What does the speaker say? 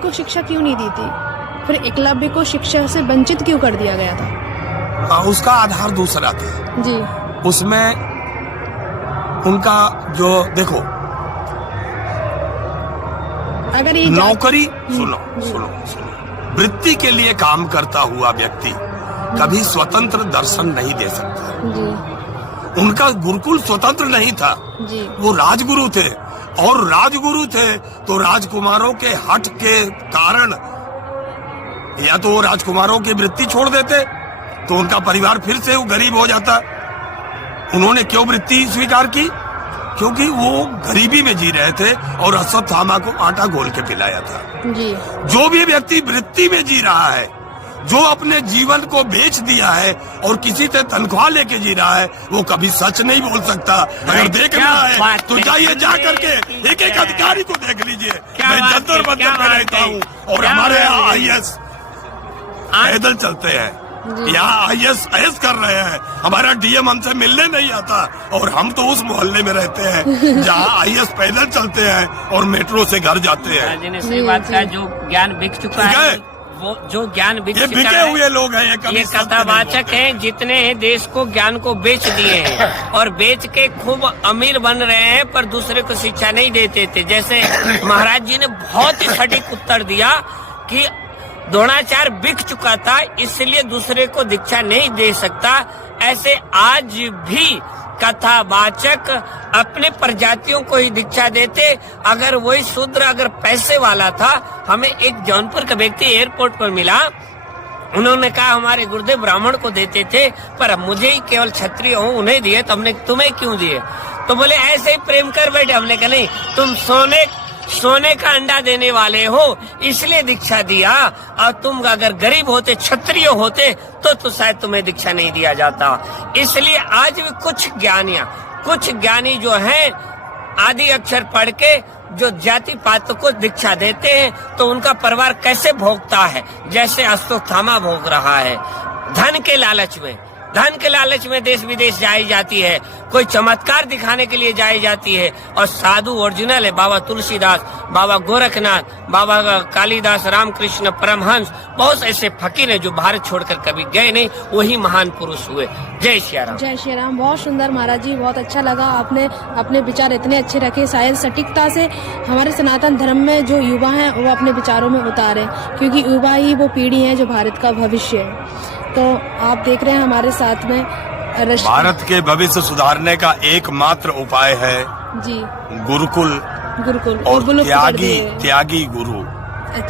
को शिक्षा क्यों नहीं दी थी? फिर एकलव्य को शिक्षा से वंचित क्यों कर दिया गया था? उसका आधार दूसरा था जी। उसमें उनका जो देखो अगर ये नौकरी सुनो वृत्ति के लिए काम करता हुआ व्यक्ति कभी स्वतंत्र दर्शन नहीं दे सकता। जी। उनका गुरुकुल स्वतंत्र नहीं था जी। वो राजगुरु थे और राजगुरु थे तो राजकुमारों के हट के कारण या तो वो राजकुमारों की वृत्ति छोड़ देते तो उनका परिवार फिर से वो गरीब हो जाता। उन्होंने क्यों वृत्ति स्वीकार की? क्योंकि वो गरीबी में जी रहे थे और अश्वत्थामा को आटा घोल के पिलाया था। जी। जो भी व्यक्ति वृत्ति में जी रहा है, जो अपने जीवन को बेच दिया है और किसी से तनख्वाह लेके जी रहा है, वो कभी सच नहीं बोल सकता। अगर देखना है तो जाइए जा करके एक एक अधिकारी को देख लीजिए। मैं जंतर मंतर में रहता हूँ और हमारे यहाँ IAS पैदल चलते हैं, यहाँ IAS कर रहे हैं। हमारा DM हमसे मिलने नहीं आता और हम तो उस मोहल्ले में रहते हैं जहाँ IAS पैदल चलते हैं और मेट्रो से घर जाते हैं। सही बात का जो ज्ञान बिक चुका है, वो जो ज्ञान बिक चुका है, बिके हुए लोग हैं। ये कथावाचक हैं जितने देश को ज्ञान को बेच दिए हैं और बेच के खूब अमीर बन रहे हैं, पर दूसरे को शिक्षा नहीं देते थे। जैसे महाराज जी ने बहुत ही सटीक उत्तर दिया कि द्रोणाचार्य बिक चुका था इसलिए दूसरे को दीक्षा नहीं दे सकता। ऐसे आज भी कथावाचक अपने प्रजातियों को ही दीक्षा देते। अगर वही शूद्र अगर पैसे वाला था, हमें एक जौनपुर का व्यक्ति एयरपोर्ट पर मिला, उन्होंने कहा हमारे गुरुदेव ब्राह्मण को देते थे पर मुझे ही केवल क्षत्रिय हूँ उन्हें दिए, तो हमने तुम्हें क्यों दिए? तो बोले ऐसे ही प्रेम कर बैठे। हमने कहा नहीं, तुम सोने का अंडा देने वाले हो इसलिए दीक्षा दिया, और तुम अगर गरीब होते, क्षत्रिय होते तो शायद तुम्हें दीक्षा नहीं दिया जाता। इसलिए आज भी कुछ ज्ञानी जो हैं आदि अक्षर पढ़ के जो जाति पात को दीक्षा देते हैं तो उनका परिवार कैसे भोगता है, जैसे अश्वत्थामा भोग रहा है। धन के लालच में देश विदेश जाई जाती है, कोई चमत्कार दिखाने के लिए जाई जाती है, और साधु ओरिजिनल है बाबा तुलसीदास, बाबा गोरखनाथ, बाबा कालिदास, रामकृष्ण परमहंस, बहुत ऐसे फकीर हैं जो भारत छोड़कर कभी गए नहीं, वही महान पुरुष हुए। जय श्री राम। जय श्री राम। बहुत सुंदर महाराज जी, बहुत अच्छा लगा। आपने अपने विचार इतने अच्छे रखे, शायद सटीकता से हमारे सनातन धर्म में जो युवा हैं वो अपने विचारों में उतारे, क्योंकि युवा ही वो पीढ़ी है जो भारत का भविष्य है। तो आप देख रहे हैं हमारे साथ में भारत के भविष्य सुधारने का एकमात्र उपाय है जी गुरुकुल और त्यागी गुरु।